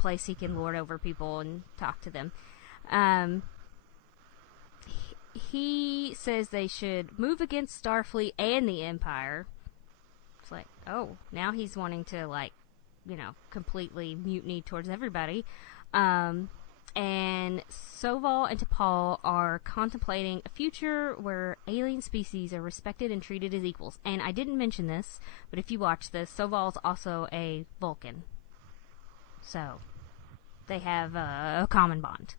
place he can lord over people and talk to them. He says they should move against Starfleet and the Empire. It's like, oh, now he's wanting to, like, you know, completely mutiny towards everybody. And Soval and T'Pol are contemplating a future where alien species are respected and treated as equals. And I didn't mention this, but if you watch this, Soval's also a Vulcan. So, they have a common bond.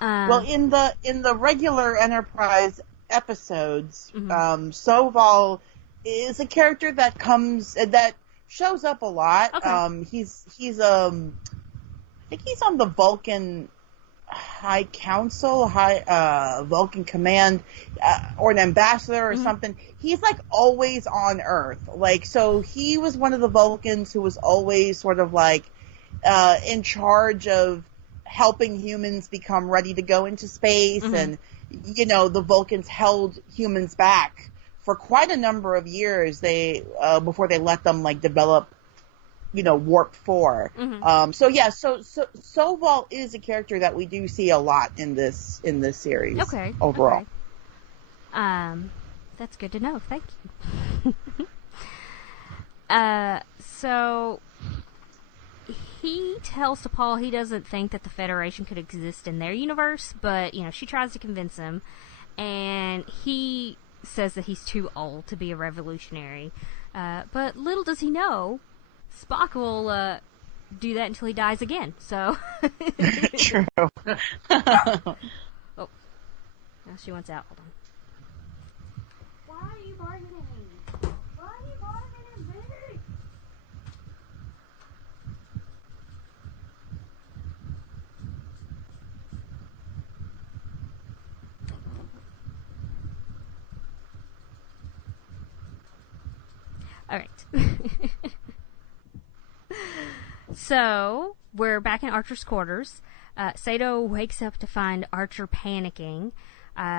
Well, in the regular Enterprise episodes, Soval is a character that shows up a lot. Okay. He's I think he's on the Vulcan High Council, Vulcan Command, or an ambassador or something. He's like always on Earth. Like, so he was one of the Vulcans who was always sort of like in charge of helping humans become ready to go into space. And, you know, the Vulcans held humans back for quite a number of years. Before they let them like develop, you know, Warp 4. So Soval is a character that we do see a lot in this series. Okay. Overall. Okay. That's good to know. Thank you. So he tells T'Pol he doesn't think that the Federation could exist in their universe, but, you know, she tries to convince him, and he says that he's too old to be a revolutionary. But little does he know, Spock will do that until he dies again. So True. Oh, now she wants out. Hold on. Why are you bargaining? Why are you bargaining me? All right. So, we're back in Archer's quarters. Sato wakes up to find Archer panicking.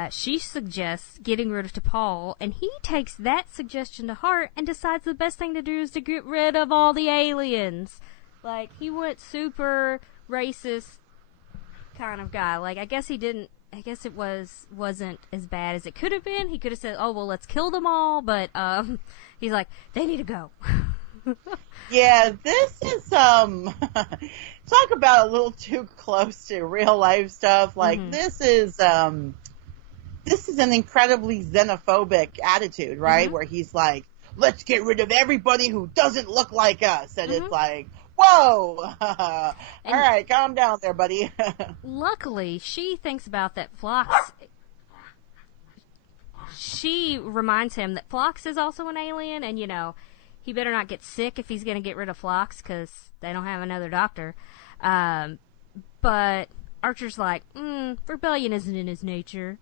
She suggests getting rid of T'Pol, and he takes that suggestion to heart and decides the best thing to do is to get rid of all the aliens. Like, he went super racist kind of guy. Like, I guess it wasn't as bad as it could have been. He could have said, oh, well, let's kill them all, but, he's like, they need to go. Yeah, this is, talk about a little too close to real life stuff. Like, this is an incredibly xenophobic attitude, right? Where he's like, let's get rid of everybody who doesn't look like us. And it's like, whoa! All right, calm down there, buddy. Luckily, she thinks about that Phlox. She reminds him that Phlox is also an alien, and, you know, he better not get sick if he's going to get rid of Phlox, because they don't have another doctor. But Archer's like, rebellion isn't in his nature.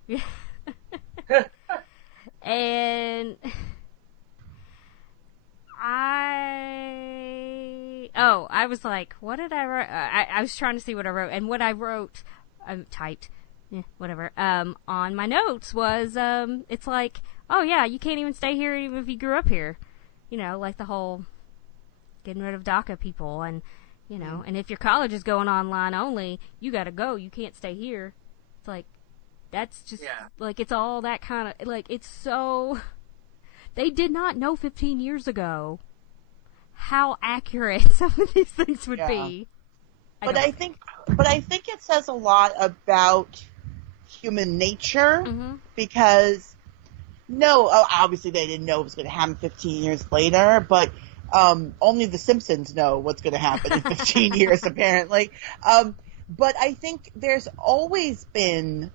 And I was like, what did I write? I was trying to see what I wrote, and what I wrote, typed, whatever, on my notes was, it's like, oh yeah, you can't even stay here even if you grew up here. You know, like the whole getting rid of DACA people, and, you know, and if your college is going online only, you gotta go, you can't stay here. It's like, that's just, like, it's all that kind of, like, it's so, they did not know 15 years ago how accurate some of these things would be. I think it says a lot about human nature, because obviously they didn't know it was going to happen 15 years later, but only the Simpsons know what's going to happen in 15 years, apparently. But I think there's always been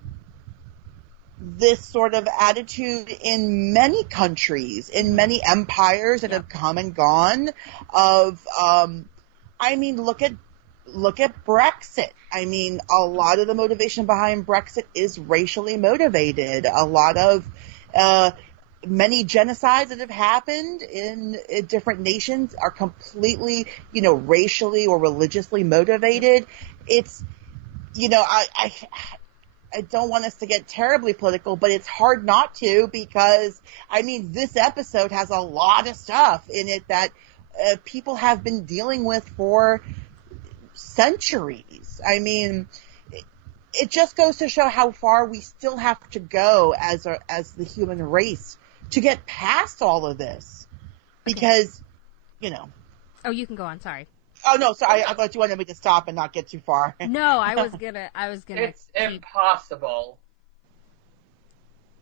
this sort of attitude in many countries, in many empires that have come and gone of, I mean, look at Brexit. I mean, a lot of the motivation behind Brexit is racially motivated. A lot of many genocides that have happened in different nations are completely, you know, racially or religiously motivated. It's, you know, I don't want us to get terribly political, but it's hard not to, because, I mean, this episode has a lot of stuff in it that people have been dealing with for centuries. I mean, it just goes to show how far we still have to go as the human race to get past all of this. Because, you know. Oh, you can go on. Sorry. Oh, no, sorry. I thought you wanted me to stop and not get too far. No, I was gonna. It's impossible.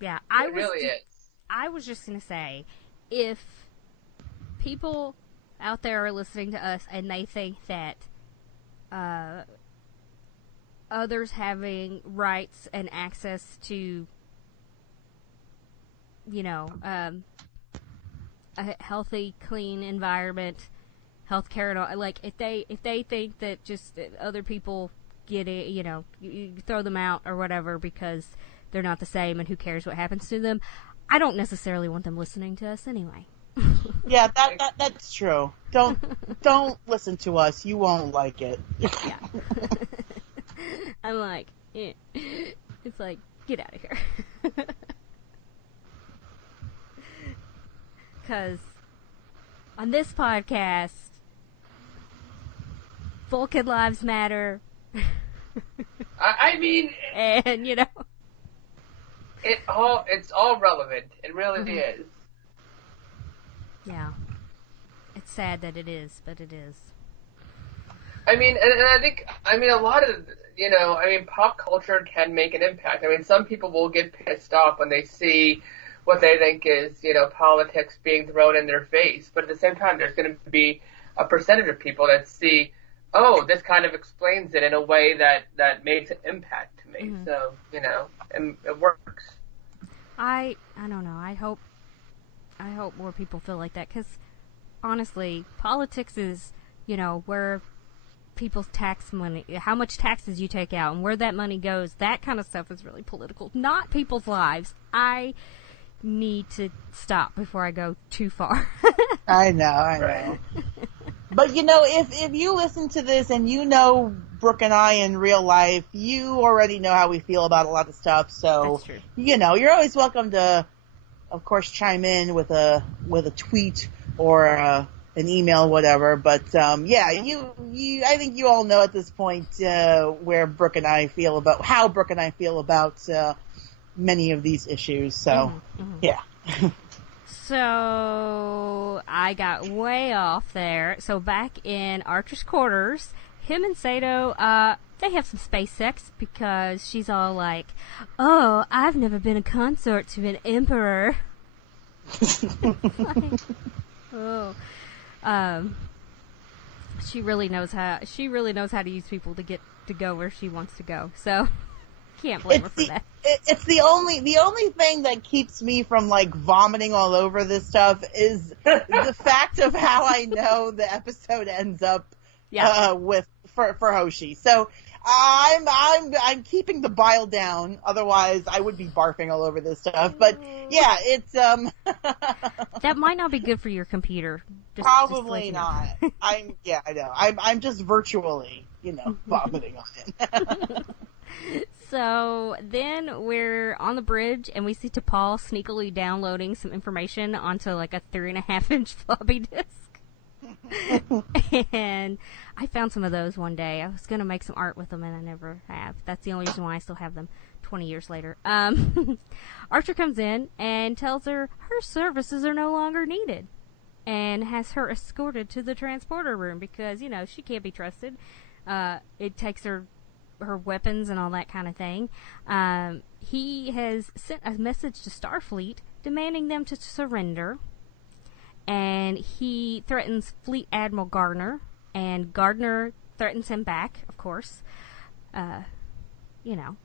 Yeah, It really is. I was just gonna say, if people out there are listening to us and they think that others having rights and access to, you know, a healthy, clean environment, healthcare, and all, like if they think that just other people get it, you know, you throw them out or whatever because they're not the same and who cares what happens to them, I don't necessarily want them listening to us anyway. Yeah, that's true. Don't listen to us. You won't like it. Yeah. I'm like, it's like, get out of here. Because on this podcast, Vulcan lives matter. I mean, and you know, it's all relevant. It really is. Yeah, it's sad that it is, but it is. I mean, and I think, I mean, a lot of, you know, I mean, pop culture can make an impact. I mean, some people will get pissed off when they see what they think is, you know, politics being thrown in their face. But at the same time, there's going to be a percentage of people that see, oh, this kind of explains it in a way that makes an impact to me. Mm-hmm. So, you know, and it works. I don't know. I hope more people feel like that, because honestly, politics is, you know, where people's tax money, how much taxes you take out and where that money goes, that kind of stuff is really political, not people's lives. I need to stop before I go too far. I know. But, you know, if you listen to this and you know Brooke and I in real life, you already know how we feel about a lot of stuff. So, you know, you're always welcome to, of course, chime in with a tweet or an email, whatever. But, yeah, I think you all know at this point where Brooke and I feel about, how Brooke and I feel about many of these issues. So, yeah. So, I got way off there. So, back in Archer's quarters, him and Sato, they have some space sex because she's all like, oh, I've never been a consort to an emperor. Like, oh. She really knows how to use people to get to go where she wants to go. So, can't blame her for that. It's the only thing that keeps me from like vomiting all over this stuff is the fact of how I know the episode ends up for Hoshi. So I'm keeping the bile down. Otherwise, I would be barfing all over this stuff. But yeah, it's that might not be good for your computer. Probably not. I know. I'm just virtually, you know, vomiting on it. So then we're on the bridge and we see T'Pol sneakily downloading some information onto like a 3.5-inch floppy disk. And I found some of those one day. I was going to make some art with them and I never have. That's the only reason why I still have them 20 years later. Archer comes in and tells her services are no longer needed and has her escorted to the transporter room because, you know, she can't be trusted. It takes her weapons and all that kind of thing. He has sent a message to Starfleet demanding them to surrender, and he threatens Fleet Admiral Gardner, and Gardner threatens him back, of course. You know,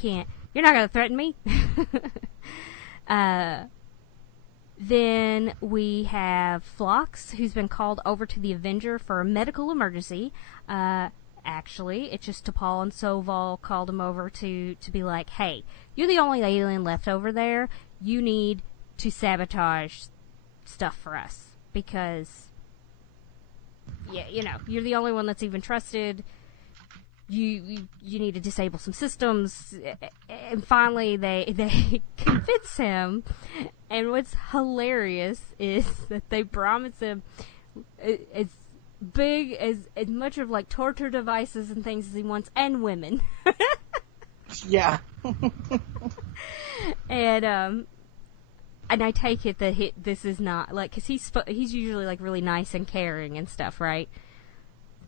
you're not gonna threaten me. Then we have Phlox, who's been called over to the Avenger for a medical emergency. Actually, it's just T'Pol and Soval called him over to be like, hey, you're the only alien left over there. You need to sabotage stuff for us because, yeah, you know, you're the only one that's even trusted. You need to disable some systems. And finally, they convince him. And what's hilarious is that they promise him big as much of like torture devices and things as he wants, and women. Yeah. And I take it that this is not like, because he's usually like really nice and caring and stuff, right?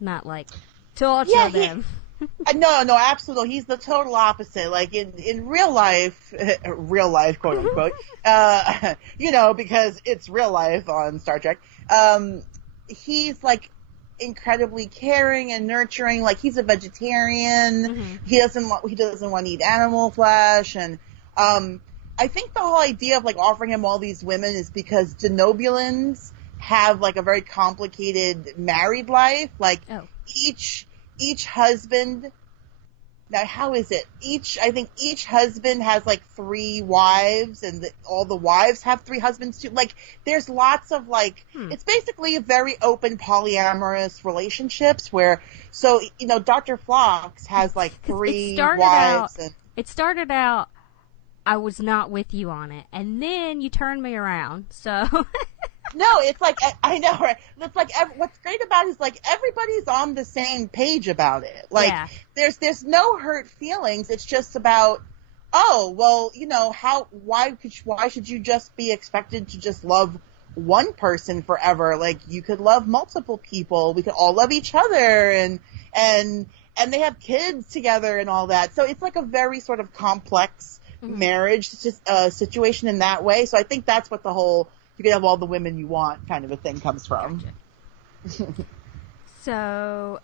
Not like torture them. No, absolutely. He's the total opposite. Like in real life, quote unquote, because it's real life on Star Trek. He's like incredibly caring and nurturing. Like, he's a vegetarian. Mm-hmm. He doesn't want to eat animal flesh. And I think the whole idea of like offering him all these women is because Denobulans have like a very complicated married life. Like each husband. Now, how is it? I think each husband has like 3 wives, and all the wives have 3 husbands too. Like, there's lots of like, it's basically a very open polyamorous relationships where, so, Dr. Phlox has like 3 wives. It started out, I was not with you on it, and then you turned me around, so. No, it's like, I know, right? It's like, what's great about it is like everybody's on the same page about it. Like, there's no hurt feelings. It's just about, oh, well, why should you just be expected to just love one person forever? Like, you could love multiple people. We could all love each other, and they have kids together and all that. So it's like a very sort of complex marriage situation in that way. So I think that's what the whole, you can have all the women you want kind of a thing comes from. Gotcha. So,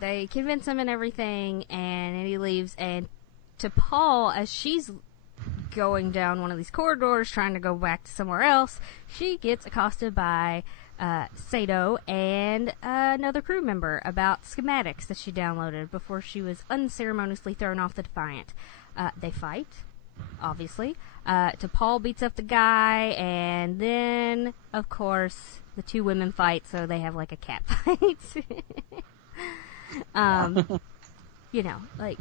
they convince him and everything, and he leaves, and to Paul, as she's going down one of these corridors trying to go back to somewhere else, she gets accosted by Sato and another crew member about schematics that she downloaded before she was unceremoniously thrown off the Defiant. They fight, obviously. T'Pol beats up the guy, and then, of course, the 2 women fight, so they have like a cat fight. Like,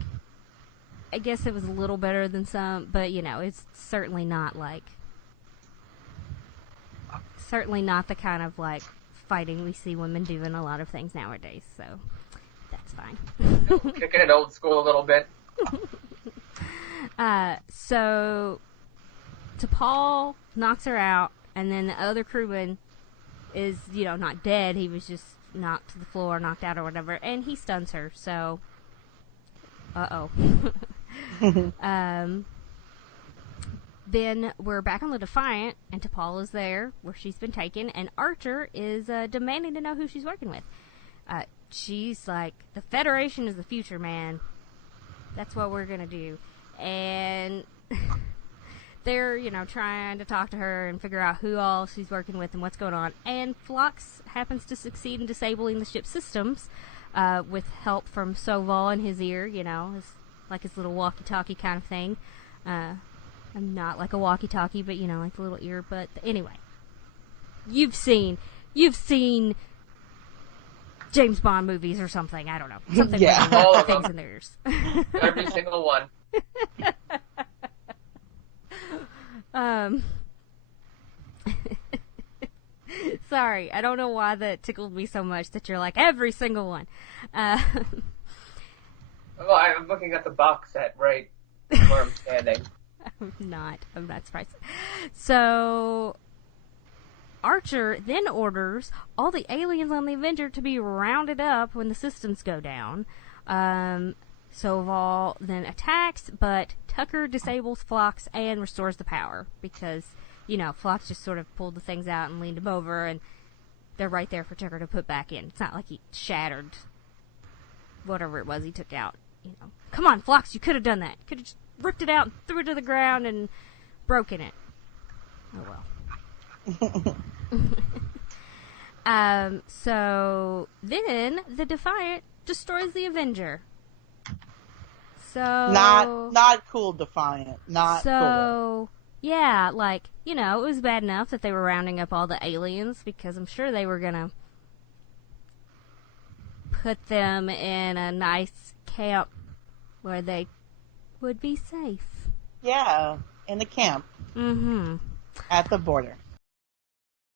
I guess it was a little better than some, but, it's certainly not the kind of, like, fighting we see women do in a lot of things nowadays, so that's fine. Kicking it old school a little bit. So T'Pol knocks her out, and then the other crewman is, not dead. He was just knocked to the floor, knocked out or whatever, and he stuns her, so then we're back on the Defiant, and T'Pol is there, where she's been taken, and Archer is demanding to know who she's working with. She's like, the Federation is the future, man. That's what we're gonna do. And they're, trying to talk to her and figure out who all she's working with and what's going on. And Phlox happens to succeed in disabling the ship's systems, with help from Soval in his ear, his little walkie-talkie kind of thing. I'm not like a walkie-talkie, but, like the little ear. But anyway, you've seen James Bond movies or something. I don't know. Something with all of things them. in their ears. Every single one. Sorry, I don't know why that tickled me so much that you're like, every single one. Well, I'm looking at the box set right where I'm standing. I'm not surprised. So Archer then orders all the aliens on the Avenger to be rounded up when the systems go down. Soval then attacks, but Tucker disables Phlox and restores the power because, Phlox just sort of pulled the things out and leaned him over, and they're right there for Tucker to put back in. It's not like he shattered whatever it was he took out. Come on, Phlox, you could have done that. Could have just ripped it out and threw it to the ground and broken it. Oh well. So then the Defiant destroys the Avenger. So not cool, Defiant. Not so, cool. Yeah, it was bad enough that they were rounding up all the aliens because I'm sure they were gonna put them in a nice camp where they would be safe. Yeah, in the camp. Mm-hmm. At the border.